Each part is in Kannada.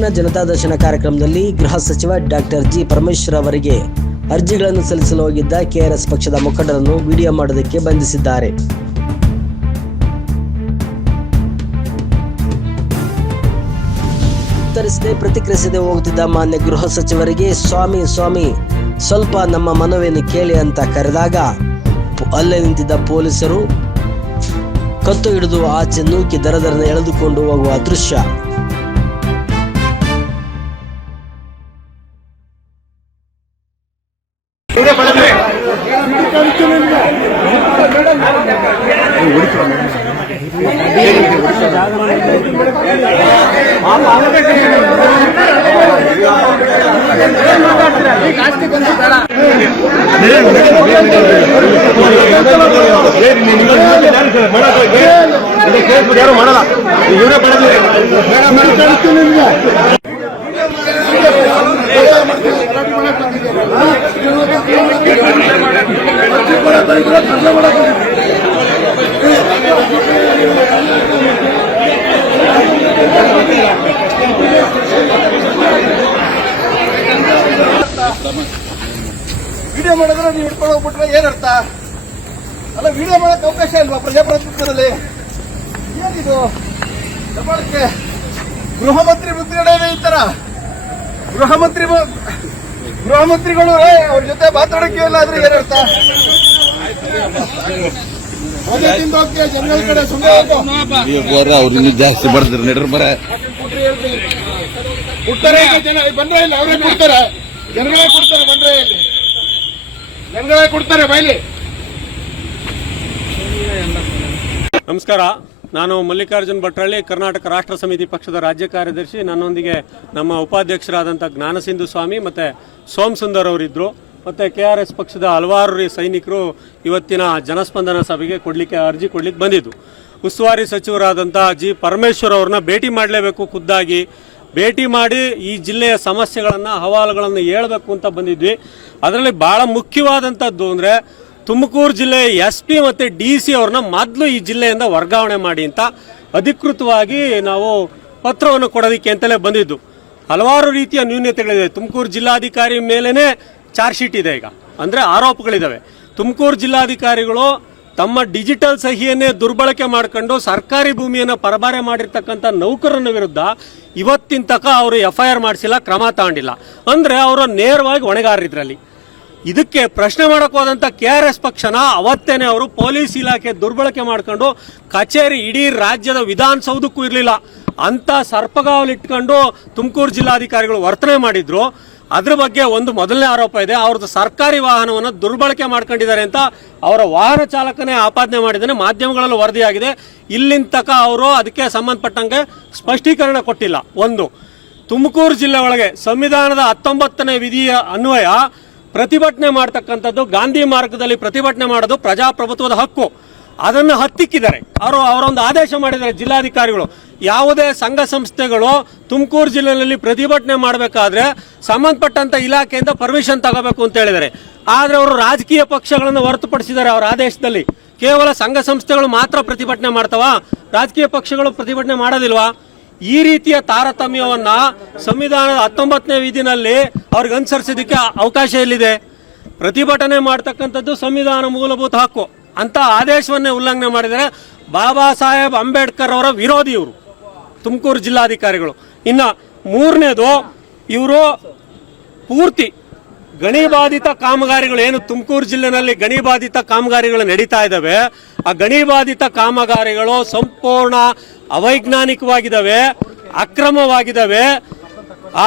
ತುಮಕೂರಿನ ಜನತಾ ದರ್ಶನ ಕಾರ್ಯಕ್ರಮದಲ್ಲಿ ಗೃಹ ಸಚಿವ ಡಾಕ್ಟರ್ ಜಿ ಪರಮೇಶ್ವರ್ ಅವರಿಗೆ ಅರ್ಜಿಗಳನ್ನು ಸಲ್ಲಿಸಲು ಹೋಗಿದ್ದ ಕೆಆರ್ಎಸ್ ಪಕ್ಷದ ಮುಖಂಡರನ್ನು ವಿಡಿಯೋ ಮಾಡೋದಕ್ಕೆ ಬಂಧಿಸಿದ್ದಾರೆ. ಉತ್ತರಿಸದೆ ಪ್ರತಿಕ್ರಿಯಿಸದೆ ಹೋಗುತ್ತಿದ್ದ ಮಾನ್ಯ ಗೃಹ ಸಚಿವರಿಗೆ ಸ್ವಾಮಿ ಸ್ವಲ್ಪ ನಮ್ಮ ಮನವಿಯನ್ನು ಕೇಳಿ ಅಂತ ಕರೆದಾಗ ಅಲ್ಲೇ ನಿಂತಿದ್ದ ಪೊಲೀಸರು ಕತ್ತು ಹಿಡಿದು ಆಚೆ ನೂಕಿ ದರದರನ್ನು ಎಳೆದುಕೊಂಡು ಹೋಗುವ ದೃಶ್ಯ. ಯಾರು ಮಾಡಲ್ಲ ಇವರೇ ಪಡೆದಿದೆ. ವಿಡಿಯೋ ಮಾಡಿದ್ರೆ ನೀವು ಇಟ್ಕೊಂಡು ಹೋಗ್ಬಿಟ್ರೆ ಏನರ್ಥ? ಅಲ್ಲ, ವಿಡಿಯೋ ಮಾಡಕ್ಕೆ ಅವಕಾಶ ಇಲ್ವಾ ಪ್ರಜಾಪ್ರಭುತ್ವದಲ್ಲಿ? ಏನಿದು ದಬ್ಬಾಳಕ್ಕೆ? ಗೃಹ ಮಂತ್ರಿ ಮುದ್ರಣೆ ಈ ತರ ಗೃಹ ಮಂತ್ರಿಗಳು ಅವ್ರ ಜೊತೆ ಮಾತಾಡಕ್ಕೆ ಇಲ್ಲ ಅಂದ್ರೆ ಏನರ್ಥ? ಜನಗಳ ಕಡೆ ಅವ್ರು ಜಾಸ್ತಿ ಬರ್ತಾರೆ ನಡ್ರ ಬರ ಕೊಡ್ತಾರೆ. ಜನ ಬಂದ್ರೆ ಇಲ್ಲ, ಅವರೇ ಕೊಡ್ತಾರೆ. ಜನಗಳೇ ಕೊಡ್ತಾರೆ. ಬಂದ್ರೆ ಇಲ್ಲಿ ಜನಗಳೇ ಕೊಡ್ತಾರೆ. ಬೈಲಿ. ನಮಸ್ಕಾರ, ನಾನು ಮಲ್ಲಿಕಾರ್ಜುನ್ ಭಟ್ರಳ್ಳಿ, ಕರ್ನಾಟಕ ರಾಷ್ಟ್ರ ಸಮಿತಿ ಪಕ್ಷದ ರಾಜ್ಯ ಕಾರ್ಯದರ್ಶಿ. ನನ್ನೊಂದಿಗೆ ನಮ್ಮ ಉಪಾಧ್ಯಕ್ಷರಾದಂಥ ಜ್ಞಾನಸಿಂಧು ಸ್ವಾಮಿ ಮತ್ತು ಸೋಮ್ ಸುಂದರ್ ಅವರಿದ್ದರು. ಮತ್ತು KRS ಪಕ್ಷದ ಹಲವಾರು ಸೈನಿಕರು ಇವತ್ತಿನ ಜನಸ್ಪಂದನ ಸಭೆಗೆ ಅರ್ಜಿ ಕೊಡ್ಲಿಕ್ಕೆ ಬಂದಿದ್ದು. ಉಸ್ತುವಾರಿ ಸಚಿವರಾದಂಥ ಜಿ ಪರಮೇಶ್ವರ್ ಅವ್ರನ್ನ ಭೇಟಿ ಮಾಡಲೇಬೇಕು, ಖುದ್ದಾಗಿ ಭೇಟಿ ಮಾಡಿ ಈ ಜಿಲ್ಲೆಯ ಸಮಸ್ಯೆಗಳನ್ನು ಅಹವಾಲುಗಳನ್ನು ಹೇಳಬೇಕು ಅಂತ ಬಂದಿದ್ವಿ. ಅದರಲ್ಲಿ ಭಾಳ ಮುಖ್ಯವಾದಂಥದ್ದು ಅಂದರೆ ತುಮಕೂರು ಜಿಲ್ಲೆಯ SP ಮತ್ತು DC ಅವ್ರನ್ನ ಮೊದಲು ಈ ಜಿಲ್ಲೆಯಿಂದ ವರ್ಗಾವಣೆ ಮಾಡಿ ಅಂತ ಅಧಿಕೃತವಾಗಿ ನಾವು ಪತ್ರವನ್ನು ಕೊಡೋದಕ್ಕೆ ಅಂತಲೇ ಬಂದಿದ್ದು. ಹಲವಾರು ರೀತಿಯ ನ್ಯೂನತೆಗಳಿದೆ. ತುಮಕೂರು ಜಿಲ್ಲಾಧಿಕಾರಿ ಮೇಲೇ ಚಾರ್ಜ್ ಶೀಟ್ ಇದೆ. ಈಗ ಅಂದರೆ ಆರೋಪಗಳಿದ್ದಾವೆ. ತುಮಕೂರು ಜಿಲ್ಲಾಧಿಕಾರಿಗಳು ತಮ್ಮ ಡಿಜಿಟಲ್ ಸಹಿಯನ್ನೇ ದುರ್ಬಳಕೆ ಮಾಡಿಕೊಂಡು ಸರ್ಕಾರಿ ಭೂಮಿಯನ್ನು ಪರಭಾರೆ ಮಾಡಿರ್ತಕ್ಕಂಥ ನೌಕರನ ವಿರುದ್ಧ ಇವತ್ತಿನ ತನಕ ಅವರು FIR ಮಾಡಿಸಿಲ್ಲ, ಕ್ರಮ ತಗೊಂಡಿಲ್ಲ. ಅಂದರೆ ಅವರು ನೇರವಾಗಿ ಹೊಣೆಗಾರರಿದ್ರಲ್ಲಿ. ಇದಕ್ಕೆ ಪ್ರಶ್ನೆ ಮಾಡಕ್ಕೆ ಹೋದಂಥ KRS ಪಕ್ಷನ ಅವತ್ತೇನೆ ಅವರು ಪೊಲೀಸ್ ಇಲಾಖೆ ದುರ್ಬಳಕೆ ಮಾಡ್ಕೊಂಡು ಕಚೇರಿ ಇಡೀ ರಾಜ್ಯದ ವಿಧಾನಸೌಧಕ್ಕೂ ಇರಲಿಲ್ಲ ಅಂತ ಸರ್ಪಗಾವಲಿಟ್ಕೊಂಡು ತುಮಕೂರು ಜಿಲ್ಲಾಧಿಕಾರಿಗಳು ವರ್ತನೆ ಮಾಡಿದ್ರು. ಅದ್ರ ಬಗ್ಗೆ ಒಂದು ಮೊದಲನೇ ಆರೋಪ ಇದೆ. ಅವ್ರದ್ದು ಸರ್ಕಾರಿ ವಾಹನವನ್ನು ದುರ್ಬಳಕೆ ಮಾಡ್ಕೊಂಡಿದ್ದಾರೆ ಅಂತ ಅವರ ವಾಹನ ಚಾಲಕನೇ ಆಪಾದನೆ ಮಾಡಿದ್ದಾನೆ. ಮಾಧ್ಯಮಗಳಲ್ಲೂ ವರದಿಯಾಗಿದೆ. ಇಲ್ಲಿನ ತನಕ ಅವರು ಅದಕ್ಕೆ ಸಂಬಂಧಪಟ್ಟಂಗೆ ಸ್ಪಷ್ಟೀಕರಣ ಕೊಟ್ಟಿಲ್ಲ. ಒಂದು, ತುಮಕೂರು ಜಿಲ್ಲೆ ಒಳಗೆ ಸಂವಿಧಾನದ 19ನೇ ವಿಧಿಯ ಅನ್ವಯ ಪ್ರತಿಭಟನೆ ಮಾಡ್ತಕ್ಕಂಥದ್ದು, ಗಾಂಧಿ ಮಾರ್ಗದಲ್ಲಿ ಪ್ರತಿಭಟನೆ ಮಾಡೋದು ಪ್ರಜಾಪ್ರಭುತ್ವದ ಹಕ್ಕು. ಅದನ್ನು ಹತ್ತಿಕ್ಕಿದ್ದಾರೆ. ಅವರೊಂದು ಆದೇಶ ಮಾಡಿದ್ದಾರೆ ಜಿಲ್ಲಾಧಿಕಾರಿಗಳು. ಯಾವುದೇ ಸಂಘ ಸಂಸ್ಥೆಗಳು ತುಮಕೂರು ಜಿಲ್ಲೆಯಲ್ಲಿ ಪ್ರತಿಭಟನೆ ಮಾಡಬೇಕಾದ್ರೆ ಸಂಬಂಧಪಟ್ಟಂತ ಇಲಾಖೆಯಿಂದ ಪರ್ಮಿಷನ್ ತಗೋಬೇಕು ಅಂತ ಹೇಳಿದ್ದಾರೆ. ಆದರೆ ಅವರು ರಾಜಕೀಯ ಪಕ್ಷಗಳನ್ನು ಹೊರತುಪಡಿಸಿದ್ದಾರೆ ಅವರ ಆದೇಶದಲ್ಲಿ. ಕೇವಲ ಸಂಘ ಸಂಸ್ಥೆಗಳು ಮಾತ್ರ ಪ್ರತಿಭಟನೆ ಮಾಡ್ತಾವ, ರಾಜಕೀಯ ಪಕ್ಷಗಳು ಪ್ರತಿಭಟನೆ ಮಾಡೋದಿಲ್ವಾ? ಈ ರೀತಿಯ ತಾರತಮ್ಯವನ್ನ ಸಂವಿಧಾನದ 19ನೇ ವಿಧಿನಲ್ಲಿ ಅವ್ರಿಗೆ ಅನುಸರಿಸೋದಕ್ಕೆ ಅವಕಾಶ ಎಲ್ಲಿದೆ? ಪ್ರತಿಭಟನೆ ಮಾಡ್ತಕ್ಕಂಥದ್ದು ಸಂವಿಧಾನ ಮೂಲಭೂತ ಹಕ್ಕು ಅಂತ ಆದೇಶವನ್ನೇ ಉಲ್ಲಂಘನೆ ಮಾಡಿದರೆ ಬಾಬಾ ಸಾಹೇಬ್ ಅಂಬೇಡ್ಕರ್ ಅವರ ವಿರೋಧಿ ಇವರು ತುಮಕೂರು ಜಿಲ್ಲಾಧಿಕಾರಿಗಳು. ಇನ್ನು ಮೂರನೇದು, ಇವರು ಪೂರ್ತಿ ಗಣಿಬಾಧಿತ ಕಾಮಗಾರಿಗಳು, ಏನು ತುಮಕೂರು ಜಿಲ್ಲೆನಲ್ಲಿ ಗಣಿಬಾಧಿತ ಕಾಮಗಾರಿಗಳು ನಡೀತಾ ಇದ್ದಾವೆ, ಆ ಗಣಿಬಾಧಿತ ಕಾಮಗಾರಿಗಳು ಸಂಪೂರ್ಣ ಅವೈಜ್ಞಾನಿಕವಾಗಿದ್ದಾವೆ, ಅಕ್ರಮವಾಗಿದ್ದಾವೆ,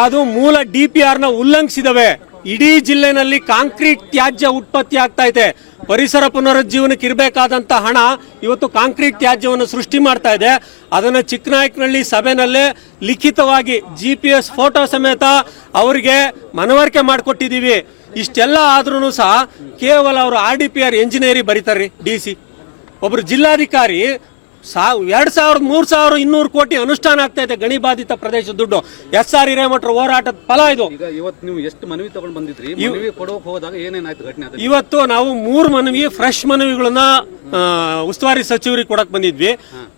ಅದು ಮೂಲ DPRನ ಉಲ್ಲಂಘಿಸಿದವೆ. ಇಡೀ ಜಿಲ್ಲೆನಲ್ಲಿ ಕಾಂಕ್ರೀಟ್ ತ್ಯಾಜ್ಯ ಉತ್ಪತ್ತಿ ಆಗ್ತಾ ಇದೆ. ಪರಿಸರ ಪುನರುಜ್ಜೀವನಕ್ಕೆ ಇರಬೇಕಾದಂಥ ಹಣ ಇವತ್ತು ಕಾಂಕ್ರೀಟ್ ತ್ಯಾಜ್ಯವನ್ನು ಸೃಷ್ಟಿ ಮಾಡ್ತಾ ಇದೆ. ಅದನ್ನು ಚಿಕ್ಕನಾಯಕನಹಳ್ಳಿ ಸಭೆನಲ್ಲೇ ಲಿಖಿತವಾಗಿ GPS ಫೋಟೋ ಸಮೇತ ಅವರಿಗೆ ಮನವರಿಕೆ ಮಾಡಿಕೊಟ್ಟಿದ್ದೀವಿ. ಇಷ್ಟೆಲ್ಲ ಆದ್ರೂ ಸಹ ಕೇವಲ ಅವರು RDPR ಎಂಜಿನಿಯರಿಂಗ್ ಬರೀತಾರೆ. DC ಒಬ್ಬರು ಜಿಲ್ಲಾಧಿಕಾರಿ 2,000-3,200 ಕೋಟಿ ಅನುಷ್ಠಾನ ಆಗ್ತಾ ಇದೆ ಗಣಿಬಾಧಿತ ಪ್ರದೇಶ ದುಡ್ಡು. SR ಹಿರೇಮಠರ ಹೋರಾಟದ ಫಲ ಇದು. ಇವತ್ತು ನೀವು ಎಷ್ಟು ಮನವಿ ತಗೊಂಡು ಬಂದಿದ್ರಿ? ಮನವಿ ಕೊಡೋಕೆ ಹೋದಾಗ ಏನೇನಾಯ್ತು ಘಟನೆ? ಇವತ್ತು ನಾವು 3 ಮನವಿ, ಫ್ರೆಶ್ ಮನವಿಗಳನ್ನ ಉಸ್ತುವಾರಿ ಸಚಿವರಿಗೆ ಕೊಡಕ್ ಬಂದಿದ್ವಿ.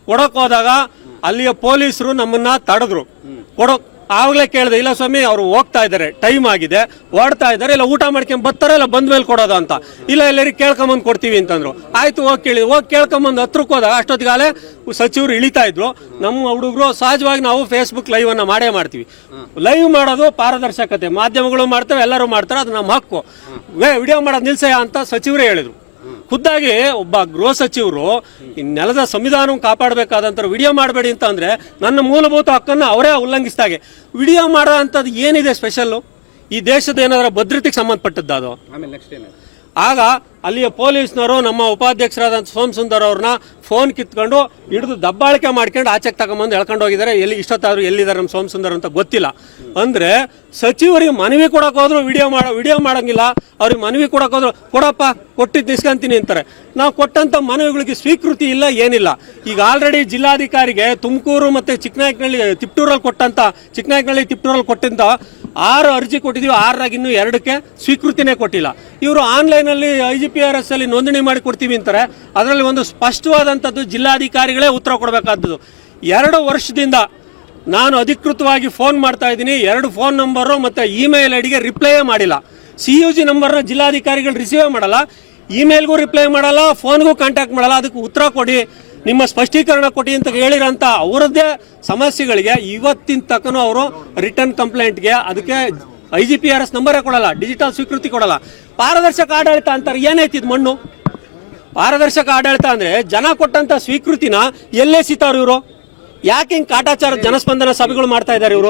ಕೊಡಕ್ ಹೋದಾಗ ಅಲ್ಲಿಯ ಪೊಲೀಸರು ನಮ್ಮನ್ನ ತಡೆದ್ರು. ಆವಾಗಲೇ ಕೇಳಿದೆ, ಇಲ್ಲ ಸ್ವಾಮಿ ಅವರು ಹೋಗ್ತಾ ಇದ್ದಾರೆ, ಟೈಮ್ ಆಗಿದೆ, ಓಡ್ತಾ ಇದ್ದಾರೆ, ಇಲ್ಲ ಊಟ ಮಾಡ್ಕೊಂಡ್ ಬರ್ತಾರೆ, ಇಲ್ಲ ಬಂದ ಮೇಲೆ ಕೊಡೋದು ಅಂತ. ಇಲ್ಲ ಎಲ್ಲರಿಗೆ ಕೇಳ್ಕೊಂಬಂದು ಕೊಡ್ತೀವಿ ಅಂತಂದ್ರು. ಆಯ್ತು ಹೋಗಿ ಕೇಳ್ಕೊಂಬಂದು ಹತ್ರಕ್ಕೆ ಹೋದಾಗ ಅಷ್ಟೊತ್ತಿಗಾಲೇ ಸಚಿವರು ಇಳಿತಾ ಇದ್ರು. ನಮ್ಮ ಹುಡುಗರು ಸಹಜವಾಗಿ ನಾವು ಫೇಸ್ಬುಕ್ ಲೈವ್ ಅನ್ನ ಮಾಡ್ತೀವಿ. ಲೈವ್ ಮಾಡೋದು ಪಾರದರ್ಶಕತೆ, ಮಾಧ್ಯಮಗಳು ಮಾಡ್ತೇವೆ, ಎಲ್ಲರೂ ಮಾಡ್ತಾರೆ, ಅದು ನಮ್ಮ ಹಕ್ಕು. ವಿಡಿಯೋ ಮಾಡೋದು ನಿಲ್ಸಯ್ಯ ಅಂತ ಸಚಿವರೇ ಹೇಳಿದ್ರು. ಖುದ್ದಾಗಿ ಒಬ್ಬ ಗೃಹ ಸಚಿವರು ಈ ನೆಲದ ಸಂವಿಧಾನವನ್ನು ಕಾಪಾಡಬೇಕಾದಂತ ವಿಡಿಯೋ ಮಾಡಬೇಡಿ ಅಂತ ಅಂದ್ರೆ ನನ್ನ ಮೂಲಭೂತ ಹಕ್ಕನ್ನು ಅವರೇ ಉಲ್ಲಂಘಿಸಿದಾಗೆ. ವಿಡಿಯೋ ಮಾಡೋ ಅಂಥದ್ದು ಏನಿದೆ ಸ್ಪೆಷಲ್ಲು? ಈ ದೇಶದ ಏನಾದ್ರೂ ಭದ್ರತೆಗೆ ಸಂಬಂಧಪಟ್ಟದ್ದು ಅದು. ಆಮೇಲೆ ನೆಕ್ಸ್ಟ್ ಏನು? ಆಗ ಅಲ್ಲಿಯ ಪೊಲೀಸ್ನವರು ನಮ್ಮ ಉಪಾಧ್ಯಕ್ಷರಾದ ಸೋಮಸುಂದರ್ ಅವ್ರನ್ನ ಫೋನ್ ಕಿತ್ಕೊಂಡು ಹಿಡಿದು ದಬ್ಬಾಳಿಕೆ ಮಾಡ್ಕೊಂಡು ಆಚೆಗೆ ತಗೊಂಬಂದು ಎಳ್ಕೊಂಡು ಹೋಗಿದ್ದಾರೆ. ಇಷ್ಟೊತ್ತಾದ್ರು ಎಲ್ಲಿದ್ದಾರೆ ನಮ್ಮ ಸೋಮಸುಂದರ್ ಅಂತ ಗೊತ್ತಿಲ್ಲ. ಅಂದ್ರೆ ಸಚಿವರಿಗೆ ಮನವಿ ಕೊಡಕ್ ಹೋದ್ರು ವಿಡಿಯೋ ಮಾಡಂಗಿಲ್ಲ. ಅವ್ರಿಗೆ ಮನವಿ ಕೊಡಕ್ ಹೋದ್ರು ಕೊಡಪ್ಪ ಕೊಟ್ಟಿದ್ದು ನಿಸ್ಕಂತೀನಿ ಅಂತಾರೆ. ನಾವು ಕೊಟ್ಟಂತ ಮನವಿಗಳಿಗೆ ಸ್ವೀಕೃತಿ ಇಲ್ಲ, ಏನಿಲ್ಲ. ಈಗ ಆಲ್ರೆಡಿ ಜಿಲ್ಲಾಧಿಕಾರಿಗೆ ತುಮಕೂರು ಮತ್ತೆ ತಿಪ್ಟೂರಲ್ಲಿ ಕೊಟ್ಟಂತ 6 ಅರ್ಜಿ ಕೊಟ್ಟಿದೀವಿ. 6ರಾಗ ಇನ್ನೂ 2ಕ್ಕೆ ಸ್ವೀಕೃತಿನೇ ಕೊಟ್ಟಿಲ್ಲ. ಇವರು ಆನ್ಲೈನ್ ಅಲ್ಲಿ IGPRS ಅಲ್ಲಿ ನೋಂದಣಿ ಮಾಡಿ ಕೊಡ್ತೀವಿ ಅಂತಾರೆ. ಅದರಲ್ಲಿ ಒಂದು ಸ್ಪಷ್ಟವಾದಂಥದ್ದು ಜಿಲ್ಲಾಧಿಕಾರಿಗಳೇ ಉತ್ತರ ಕೊಡಬೇಕಾದದ್ದು. 2 ವರ್ಷದಿಂದ ನಾನು ಅಧಿಕೃತವಾಗಿ ಫೋನ್ ಮಾಡ್ತಾ ಇದ್ದೀನಿ. 2 ಫೋನ್ ನಂಬರು ಮತ್ತೆ ಇಮೇಲ್ ಐಡಿಗೆ ರಿಪ್ಲೈಯೇ ಮಾಡಿಲ್ಲ. CUG ನಂಬರ್ನ ಜಿಲ್ಲಾಧಿಕಾರಿಗಳು ರಿಸೀವೇ ಮಾಡಲ್ಲ, ಇಮೇಲ್ಗೂ ರಿಪ್ಲೈ ಮಾಡಲ್ಲ, ಫೋನ್ಗೂ ಕಾಂಟ್ಯಾಕ್ಟ್ ಮಾಡಲ್ಲ. ಅದಕ್ಕೆ ಉತ್ತರ ಕೊಡಿ, ನಿಮ್ಮ ಸ್ಪಷ್ಟೀಕರಣ ಕೊಡಿ ಅಂತ ಹೇಳಿರೋಂಥ ಅವರದ್ದೇ ಸಮಸ್ಯೆಗಳಿಗೆ ಇವತ್ತಿನ ತಕ್ಕನೂ ಅವರು ರಿಟರ್ನ್ ಕಂಪ್ಲೇಂಟ್ಗೆ ಅದಕ್ಕೆ IGPRS ನಂಬರೇ ಕೊಡಲ್ಲ, ಡಿಜಿಟಲ್ ಸ್ವೀಕೃತಿ ಕೊಡಲ್ಲ. ಪಾರದರ್ಶಕ ಆಡಳಿತ ಅಂತಾರೆ. ಏನೈತಿದ್ ಮಣ್ಣು? ಪಾರದರ್ಶಕ ಆಡಳಿತ ಅಂದ್ರೆ ಜನ ಕೊಟ್ಟಂತ ಸ್ವೀಕೃತಿನ ಎಲ್ಲೇ ಸಿತಾರು ಇವರು? ಯಾಕೆ ಹಿಂಗ್ ಕಾಟಾಚಾರ ಜನಸ್ಪಂದನ ಸಭೆಗಳು ಮಾಡ್ತಾ ಇದ್ದಾರೆ ಇವರು?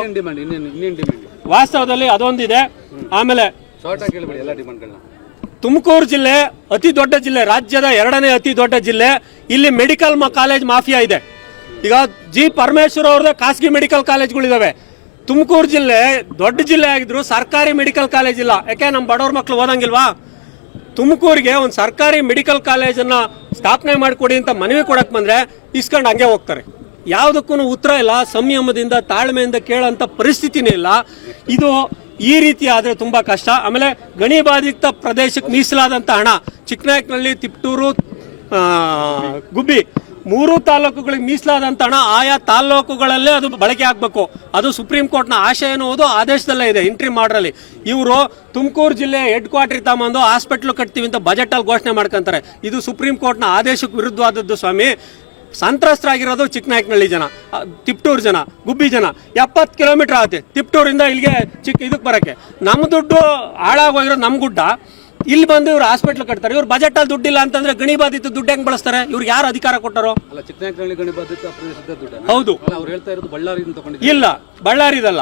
ವಾಸ್ತವದಲ್ಲಿ ಅದೊಂದಿದೆ. ಆಮೇಲೆ ತುಮಕೂರು ಜಿಲ್ಲೆ ಅತಿ ದೊಡ್ಡ ಜಿಲ್ಲೆ, ರಾಜ್ಯದ 2ನೇ ಅತಿ ದೊಡ್ಡ ಜಿಲ್ಲೆ. ಇಲ್ಲಿ ಮೆಡಿಕಲ್ ಕಾಲೇಜ್ ಮಾಫಿಯಾ ಇದೆ. ಈಗ G. ಪರಮೇಶ್ವರ್ ಅವ್ರದ್ದು ಖಾಸಗಿ ಮೆಡಿಕಲ್ ಕಾಲೇಜ್ಗಳಿದಾವೆ. ತುಮಕೂರು ಜಿಲ್ಲೆ ದೊಡ್ಡ ಜಿಲ್ಲೆ ಆಗಿದ್ರು ಸರ್ಕಾರಿ ಮೆಡಿಕಲ್ ಕಾಲೇಜ್ ಇಲ್ಲ. ಯಾಕೆ ನಮ್ಮ ಬಡವ್ರ ಮಕ್ಳು ಓದಂಗಿಲ್ವಾ? ತುಮಕೂರಿಗೆ ಒಂದು ಸರ್ಕಾರಿ ಮೆಡಿಕಲ್ ಕಾಲೇಜನ್ನ ಸ್ಥಾಪನೆ ಮಾಡಿಕೊಡಿ ಅಂತ ಮನವಿ ಕೊಡಕ್ ಬಂದ್ರೆ ಇಸ್ಕೊಂಡು ಹಂಗೆ ಹೋಗ್ತಾರೆ. ಯಾವುದಕ್ಕೂ ಉತ್ತರ ಇಲ್ಲ, ಸಂಯಮದಿಂದ ತಾಳ್ಮೆಯಿಂದ ಕೇಳೋಂಥ ಪರಿಸ್ಥಿತಿನೇ ಇಲ್ಲ. ಇದು ಈ ರೀತಿ ಆದರೆ ತುಂಬಾ ಕಷ್ಟ. ಆಮೇಲೆ ಗಣಿ ಬಾಧಿತ ಪ್ರದೇಶಕ್ಕೆ ಮೀಸಲಾದಂಥ ಹಣ ಚಿಕ್ಕನಾಯಕನಹಳ್ಳಿ, ತಿಪ್ಟೂರು, ಗುಬ್ಬಿ 3 ತಾಲೂಕುಗಳಿಗೆ ಮೀಸಲಾದಂಥ ಹಣ ಆಯಾ ತಾಲೂಕುಗಳಲ್ಲೇ ಅದು ಬಳಕೆ ಆಗಬೇಕು. ಅದು ಸುಪ್ರೀಂ ಕೋರ್ಟ್ನ ಆಶಯ ಎನ್ನುವುದು ಆದೇಶದಲ್ಲೇ ಇದೆ, ಇಂಟ್ರಿಮ್ ಆರ್ಡರ್ ಅಲ್ಲಿ. ಇವರು ತುಮಕೂರು ಜಿಲ್ಲೆ ಹೆಡ್ ಕ್ವಾರ್ಟರ್ ತಗೊಂಡು ಹಾಸ್ಪಿಟಲ್ ಕಟ್ತೀವಿ ಅಂತ ಬಜೆಟ್ ಅಲ್ಲಿ ಘೋಷಣೆ ಮಾಡ್ಕೊಂತಾರೆ. ಇದು ಸುಪ್ರೀಂ ಕೋರ್ಟ್ನ ಆದೇಶಕ್ಕೆ ವಿರುದ್ಧವಾದದ್ದು ಸ್ವಾಮಿ. ಸಂತ್ರಸ್ತರಾಗಿರೋದು ಚಿಕ್ಕನಾಯಕನಹಳ್ಳಿ ಜನ, ತಿಪ್ಟೂರು ಜನ, ಗುಬ್ಬಿ ಜನ. 70 ಕಿಲೋಮೀಟರ್ ಆಗುತ್ತೆ ತಿಪ್ಟೂರಿಂದ ಇಲ್ಲಿಗೆ ಇದಕ್ಕೆ ಬರಕ್ಕೆ. ನಮ್ಮ ದುಡ್ಡು ಹಾಳಾಗೋಗಿರೋದು ನಮ್ಮ ಗುಡ್ಡ. ಇಲ್ಲಿ ಬಂದು ಇವ್ರು ಹಾಸ್ಪಿಟಲ್ ಕಟ್ತಾರೆ. ಇವ್ರು ಬಜೆಟ್ ಅಲ್ಲಿ ದುಡ್ಡಿಲ್ಲ ಅಂತಂದ್ರೆ ಗಣಿ ಬಾಧಿತ ದುಡ್ಡು ಹೆಂಗ್ ಬಳಸ್ತಾರೆ? ಇವ್ರಿಗೆ ಯಾರು ಅಧಿಕಾರ ಕೊಟ್ಟರು? ಹೌದು, ಇಲ್ಲ ಬಳ್ಳಾರಿದಲ್ಲ,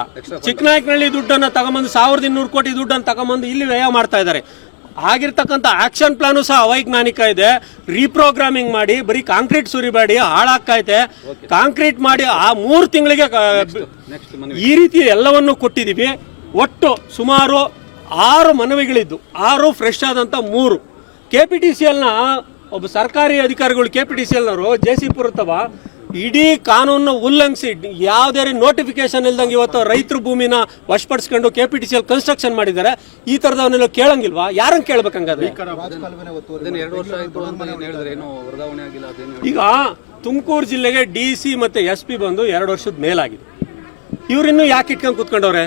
ಚಿಕ್ಕನಾಯಕನಹಳ್ಳಿ ದುಡ್ಡನ್ನ ತಗೊಂಬಂದು 1200 ಕೋಟಿ ದುಡ್ಡನ್ನು ತಗೊಂಬಂದು ಇಲ್ಲಿ ವ್ಯಯ ಮಾಡ್ತಾ ಇದ್ದಾರೆ. ಆಗಿರ್ತಕ್ಕಂಥ ಆಕ್ಷನ್ ಪ್ಲಾನು ಸಹ ಅವೈಜ್ಞಾನಿಕ ಇದೆ. ರೀಪ್ರೋಗ್ರಾಮಿಂಗ್ ಮಾಡಿ ಬರೀ ಕಾಂಕ್ರೀಟ್ ಸುರಿಬೇಡಿ, ಹಾಳಾಗ್ತೈತೆ. ಕಾಂಕ್ರೀಟ್ ಮಾಡಿ ಆ 3 ತಿಂಗಳಿಗೆ ಈ ರೀತಿ ಎಲ್ಲವನ್ನು ಕೊಟ್ಟಿದೀವಿ. ಒಟ್ಟು ಸುಮಾರು 6 ಮನವಿಗಳಿದ್ದು, 6 ಫ್ರೆಶ್ ಆದಂತ 3 KPTCLನ ಒಬ್ಬ ಸರ್ಕಾರಿ ಅಧಿಕಾರಿಗಳು KPTCLನವರು JC ಪುರತವ ಇಡೀ ಕಾನೂನನ್ನ ಉಲ್ಲಂಘಿಸಿ ಯಾವುದೇ ನೋಟಿಫಿಕೇಶನ್ ಇಲ್ದಂಗೆ ಇವತ್ತು ರೈತರ ಭೂಮಿನ ವಶಪಡಿಸ್ಕೊಂಡು KPTCL ಕನ್ಸ್ಟ್ರಕ್ಷನ್ ಮಾಡಿದ್ದಾರೆ. ಈ ತರದವನ್ನೆಲ್ಲ ಕೇಳಂಗಿಲ್ವಾ? ಯಾರನ್ನ ಕೇಳ್ಬೇಕಂಗಾದ್ರೆ? ಈಗ ತುಮಕೂರು ಜಿಲ್ಲೆಗೆ DC ಮತ್ತೆ SP ಬಂದು 2 ವರ್ಷದ ಮೇಲಾಗಿದೆ. ಇವ್ರಿನ್ನೂ ಯಾಕೆ ಇಟ್ಕೊಂಡು ಕೂತ್ಕೊಂಡವ್ರೆ?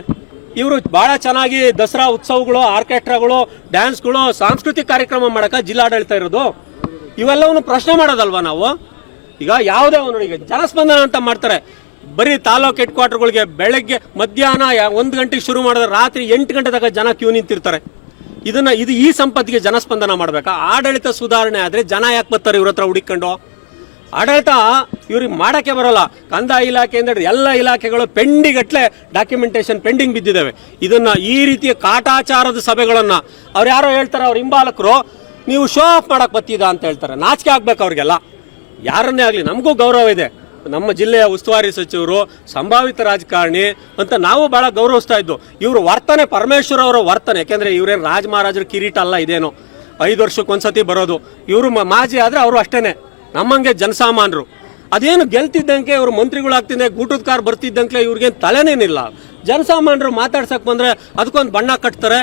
ಇವರು ಬಹಳ ಚೆನ್ನಾಗಿ ದಸರಾ ಉತ್ಸವಗಳು, ಆರ್ಕೆಸ್ಟ್ರಾಗಳು, ಡ್ಯಾನ್ಸ್ಗಳು, ಸಾಂಸ್ಕೃತಿಕ ಕಾರ್ಯಕ್ರಮ ಮಾಡಕ ಜಿಲ್ಲಾಡಳಿತ ಇರೋದು. ಇವೆಲ್ಲವನ್ನು ಪ್ರಶ್ನೆ ಮಾಡೋದಲ್ವಾ ನಾವು? ಈಗ ಯಾವುದೇ ಒಂದು ಜನಸ್ಪಂದನ ಅಂತ ಮಾಡ್ತಾರೆ, ಬರೀ ತಾಲೂಕ್ ಹೆಡ್ ಕ್ವಾರ್ಟರ್ಗಳಿಗೆ ಬೆಳಗ್ಗೆ ಮಧ್ಯಾಹ್ನ 1 ಗಂಟೆಗೆ ಶುರು ಮಾಡಿದ್ರೆ ರಾತ್ರಿ 8 ಗಂಟೆ ತನಕ ಜನ ಕ್ಯೂ ನಿಂತಿರ್ತಾರೆ. ಇದು ಈ ಸಂಪತ್ತಿಗೆ ಜನಸ್ಪಂದನ ಮಾಡ್ಬೇಕಾ? ಆಡಳಿತ ಸುಧಾರಣೆ ಆದ್ರೆ ಜನ ಯಾಕೆ ಬರ್ತಾರೆ ಇವ್ರ ಹತ್ರ ಹುಡುಕೊಂಡು? ಆಡಳಿತ ಇವ್ರಿಗೆ ಮಾಡಕ್ಕೆ ಬರೋಲ್ಲ. ಕಂದಾಯ ಇಲಾಖೆಯಿಂದ ಎಲ್ಲ ಇಲಾಖೆಗಳು ಪೆಂಡಿಗಟ್ಲೆ ಡಾಕ್ಯುಮೆಂಟೇಶನ್ ಪೆಂಡಿಂಗ್ ಬಿದ್ದಿದ್ದಾವೆ. ಇದನ್ನ ಈ ರೀತಿಯ ಕಾಟಾಚಾರದ ಸಭೆಗಳನ್ನ ಅವ್ರು ಯಾರೋ ಹೇಳ್ತಾರೆ, ಅವ್ರ ಹಿಂಬಾಲಕರು, ನೀವು ಶೋ ಆಫ್ ಮಾಡಕ್ ಬತ್ತಿದ ಅಂತ ಹೇಳ್ತಾರೆ. ನಾಚಿಕೆ ಆಗ್ಬೇಕು ಅವ್ರಿಗೆಲ್ಲ. ಯಾರನ್ನೇ ಆಗ್ಲಿ, ನಮಗೂ ಗೌರವ ಇದೆ. ನಮ್ಮ ಜಿಲ್ಲೆಯ ಉಸ್ತುವಾರಿ ಸಚಿವರು, ಸಂಭಾವಿತ ರಾಜಕಾರಣಿ ಅಂತ ನಾವು ಬಹಳ ಗೌರವಿಸ್ತಾ ಇದ್ದು. ಇವ್ರ ವರ್ತನೆ, ಪರಮೇಶ್ವರ್ ಅವರ ವರ್ತನೆ, ಯಾಕೆಂದ್ರೆ ಇವ್ರೇನು ರಾಜ ಮಹಾರಾಜರ ಕಿರೀಟ ಅಲ್ಲ, ಇದೇನೋ 5 ವರ್ಷಕ್ಕೊಂದ್ಸತಿ ಬರೋದು. ಇವರು ಮಾಜಿ ಆದ್ರೆ ಅವರು ಅಷ್ಟೇನೆ, ನಮ್ಮಂಗೆ ಜನಸಾಮಾನ್ಯರು. ಅದೇನು ಗೆಲ್ತಿದ್ದಂಗೆ ಇವರು ಮಂತ್ರಿಗಳಾಗ್ತಿದ್ದೆ, ಗೂಟದ ಕಾರ್ ಬರ್ತಿದ್ದಂಗೆ ಇವ್ರಿಗೇನು ತಲೆನೇನಿಲ್ಲ. ಜನಸಾಮಾನ್ಯರು ಮಾತಾಡ್ಸಕ್ ಬಂದ್ರೆ ಅದಕ್ಕೊಂದು ಬಣ್ಣ ಕಟ್ತಾರೆ,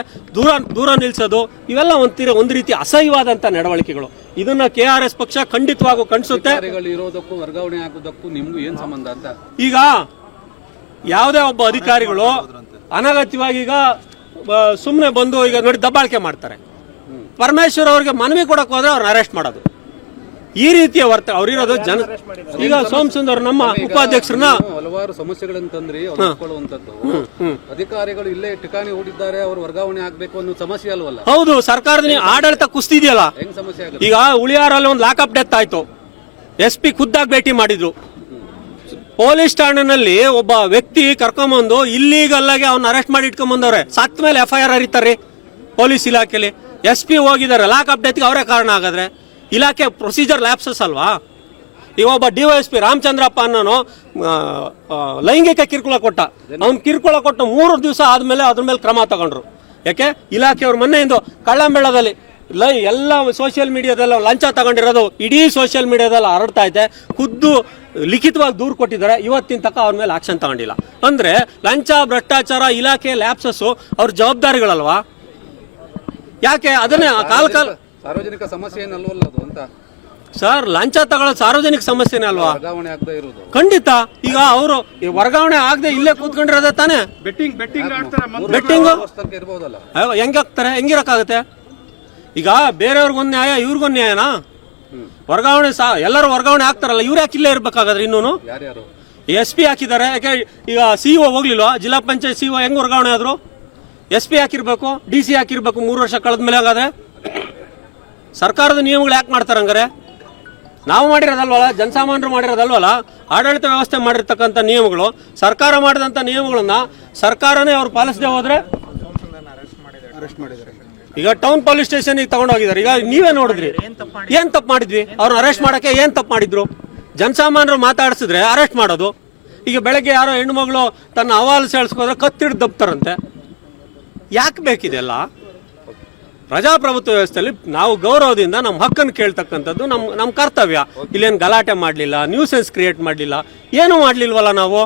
ದೂರ ನಿಲ್ಸೋದು, ಇವೆಲ್ಲ ಒಂದು ರೀತಿ ಅಸಹ್ಯವಾದಂತ ನಡವಳಿಕೆಗಳು. ಇದನ್ನ KRS ಪಕ್ಷ ಖಂಡಿತವಾಗೂ ಖಂಡಿಸುತ್ತೆ. ಇರೋದಕ್ಕೂ ವರ್ಗಾವಣೆ ಆಗೋದಕ್ಕೂ ನಿಮ್ಗೂ ಏನ್ ಸಂಬಂಧ ಅಂತ? ಈಗ ಯಾವುದೇ ಒಬ್ಬ ಅಧಿಕಾರಿಗಳು ಅನಗತ್ಯವಾಗಿ ಈಗ ಸುಮ್ಮನೆ ಬಂದು ಈಗ ನೋಡಿ ದಬ್ಬಾಳಿಕೆ ಮಾಡ್ತಾರೆ. ಪರಮೇಶ್ವರ್ ಅವ್ರಿಗೆ ಮನವಿ ಕೊಡಕ್ಕೆ ಹೋದ್ರೆ ಅವ್ರನ್ನ ಅರೆಸ್ಟ್ ಮಾಡೋದು. ಈ ರೀತಿಯ ಅವ್ರಿರೋದು ಜನ. ಈಗ ಸೋಮಸುಂದರ್ ನಮ್ಮ ಉಪಾಧ್ಯಕ್ಷರನ್ನ ಹಲವಾರು ಸಮಸ್ಯೆಗಳಂತಂದ್ರಿ ಅವ್ರುಕೊಳ್ಳುವಂತದ್ದು ಅಧಿಕಾರಿಗಳು ಇಲ್ಲೇ ಠಿಕಾಣಿ ಹೂಡಿದ್ದಾರೆ, ಅವರು ವರ್ಗಾವಣೆ ಆಗ್ಬೇಕು ಅನ್ನೋ ಸಮಸ್ಯೆ ಅಲ್ವಲ್ಲ. ಹೌದು, ಸರ್ಕಾರದ ಆಡಳಿತ ಕುಸ್ತಿದೆಯಲ್ಲ. ಹೆಂಗ್ ಸಮಸ್ಯೆ ಆಗುತ್ತೆ? ಈಗ ಉಳಿಯಾರಲ್ಲಿ ಒಂದು ಲಾಕಪ್ ಡೆತ್ ಆಯ್ತು, SP ಖುದ್ದಾಗಿ ಭೇಟಿ ಮಾಡಿದ್ರು. ಪೊಲೀಸ್ ಠಾಣೆನಲ್ಲಿ ಒಬ್ಬ ವ್ಯಕ್ತಿ ಕರ್ಕೊಂಬಂದು ಇಲ್ಲೀಗಲ್ ಆಗಿ ಅವ್ನ ಅರೆಸ್ಟ್ ಮಾಡಿ ಇಟ್ಕೊಂಬಂದವ್ರೆ. ಸತ್ ಮೇಲೆ FIR ಹರಿತಾರ್ರಿ ಪೊಲೀಸ್ ಇಲಾಖೆಯಲ್ಲಿ. SP ಹೋಗಿದ್ದಾರೆ, ಲಾಕಪ್ ಡೆತ್ಗೆ ಅವರೇ ಕಾರಣ ಆಗಾದ್ರೆ ಇಲಾಖೆ ಪ್ರೊಸೀಜರ್ ಲ್ಯಾಪ್ಸಸ್ ಅಲ್ವಾ? ಈಗ ಒಬ್ಬ DYSP ರಾಮಚಂದ್ರಪ್ಪ ಅನ್ನೋನು ಲೈಂಗಿಕ ಕಿರುಕುಳ ಕೊಟ್ಟ. ಅವ್ನು ಕಿರುಕುಳ ಕೊಟ್ಟ 3 ದಿವಸ ಆದ್ಮೇಲೆ ಅದ್ರ ಮೇಲೆ ಕ್ರಮ ತಗೊಂಡ್ರು. ಯಾಕೆ? ಇಲಾಖೆಯವ್ರ ಮೊನ್ನೆಯಿಂದ ಕಳ್ಳಂಬೆಳ್ಳದಲ್ಲಿ ಎಲ್ಲ ಸೋಷಿಯಲ್ ಮೀಡಿಯಾದಲ್ಲ ಲಂಚ ತಗೊಂಡಿರೋದು ಇಡೀ ಸೋಷಿಯಲ್ ಮೀಡಿಯಾದಲ್ಲಿ ಹರಡ್ತಾ ಇದೆ. ಖುದ್ದು ಲಿಖಿತವಾಗಿ ದೂರು ಕೊಟ್ಟಿದ್ದಾರೆ. ಇವತ್ತಿನ ತನಕ ಅವ್ರ ಮೇಲೆ ಆಕ್ಷನ್ ತಗೊಂಡಿಲ್ಲ. ಅಂದ್ರೆ ಲಂಚ ಭ್ರಷ್ಟಾಚಾರ ಇಲಾಖೆ ಲ್ಯಾಪ್ಸಸ್ ಅವ್ರ ಜವಾಬ್ದಾರಿಗಳಲ್ವಾ? ಯಾಕೆ ಅದನ್ನೇ ಕಾಲ ಸಾರ್ವಜನಿಕ ಸಮಸ್ಯೆ ಏನಲ್ವಲ್ಲ ಅದು ಅಂತ ಸರ್. ಲಂಚ ತಗೊಳ್ಳೋದು ಸಾರ್ವಜನಿಕ ಸಮಸ್ಯೆನೇ ಅಲ್ವಾ? ವರ್ಗಾವಣೆ ಆಗದೆ ಇರೋದು ಖಂಡಿತ. ಈಗ ಅವರು ವರ್ಗಾವಣೆ ಆಗದೆ ಇಲ್ಲೇ ಕೂತ್ಕೊಂಡಿರೋದೇ ತಾನೇ. ಬೆಟ್ಟಿಂಗ್ ಇರ್ಬೋದಲ್ಲ, ಹೆಂಗಾಗ್ತಾರೆ? ಹೆಂಗಿರಕ್ಕಾಗತ್ತೆ? ಈಗ ಬೇರೆಯವ್ರಿಗೊಂದು ನ್ಯಾಯ, ಇವ್ರಿಗೊಂದು ನ್ಯಾಯನಾ? ವರ್ಗಾವಣೆ ಎಲ್ಲರೂ ವರ್ಗಾವಣೆ ಆಗ್ತಾರಲ್ಲ, ಇವ್ರು ಯಾಕೆ ಇಲ್ಲೇ ಇರ್ಬೇಕಾಗದ್ರೆ? ಇನ್ನೂನು ಯಾರ್ಯಾರು SP ಹಾಕಿದ್ದಾರೆ. ಯಾಕೆ ಈಗ CO ಹೋಗ್ಲಿಲ್ವಾ? ಜಿಲ್ಲಾ ಪಂಚಾಯತ್ CO ಹೆಂಗ್ ವರ್ಗಾವಣೆ ಆದ್ರು? SP ಹಾಕಿರ್ಬೇಕು, DC ಹಾಕಿರ್ಬೇಕು 3 ವರ್ಷ ಕಳೆದ ಮೇಲೆ. ಹಾಗಾದ್ರೆ ಸರ್ಕಾರದ ನಿಯಮಗಳು ಯಾಕೆ ಮಾಡ್ತಾರೆ ಹಂಗಾರೆ? ನಾವು ಮಾಡಿರೋದಲ್ವಲ್ಲ, ಜನಸಾಮಾನ್ಯರು ಮಾಡಿರೋದಲ್ವಲ್ಲ. ಆಡಳಿತ ವ್ಯವಸ್ಥೆ ಮಾಡಿರ್ತಕ್ಕಂಥ ನಿಯಮಗಳು, ಸರ್ಕಾರ ಮಾಡಿದಂಥ ನಿಯಮಗಳನ್ನ ಸರ್ಕಾರನೇ ಅವ್ರು ಪಾಲಿಸದೆ ಹೋದ್ರೆ. ಈಗ ಟೌನ್ ಪೊಲೀಸ್ ಸ್ಟೇಷನ್ಗೆ ತಗೊಂಡೋಗಿದ್ದಾರೆ. ಈಗ ನೀವೇ ನೋಡಿದ್ರಿ, ಏನ್ ತಪ್ಪು ಮಾಡಿದ್ವಿ? ಅವ್ರನ್ನ ಅರೆಸ್ಟ್ ಮಾಡಕ್ಕೆ ಏನ್ ತಪ್ಪು ಮಾಡಿದ್ರು? ಜನಸಾಮಾನ್ಯರು ಮಾತಾಡಿಸಿದ್ರೆ ಅರೆಸ್ಟ್ ಮಾಡೋದು. ಈಗ ಬೆಳಗ್ಗೆ ಯಾರೋ ಹೆಣ್ಣು ಮಗಳು ತನ್ನ ಅಹವಾಲು ಸೇಳಿಸ್ಕೋದ್ರೆ ಕತ್ತಿಡ್ದು ದಬ್ತಾರಂತೆ. ಯಾಕೆ ಬೇಕಿದೆಲ್ಲ? ಪ್ರಜಾಪ್ರಭುತ್ವ ವ್ಯವಸ್ಥೆಯಲ್ಲಿ ನಾವು ಗೌರವದಿಂದ ನಮ್ಮ ಹಕ್ಕನ್ನು ಕೇಳ್ತಕ್ಕಂಥದ್ದು ನಮ್ಮ ಕರ್ತವ್ಯ. ಇಲ್ಲೇನು ಗಲಾಟೆ ಮಾಡಲಿಲ್ಲ, ನ್ಯೂಸೆನ್ಸ್ ಕ್ರಿಯೇಟ್ ಮಾಡಲಿಲ್ಲ, ಏನೂ ಮಾಡಲಿಲ್ವಲ್ಲ ನಾವು.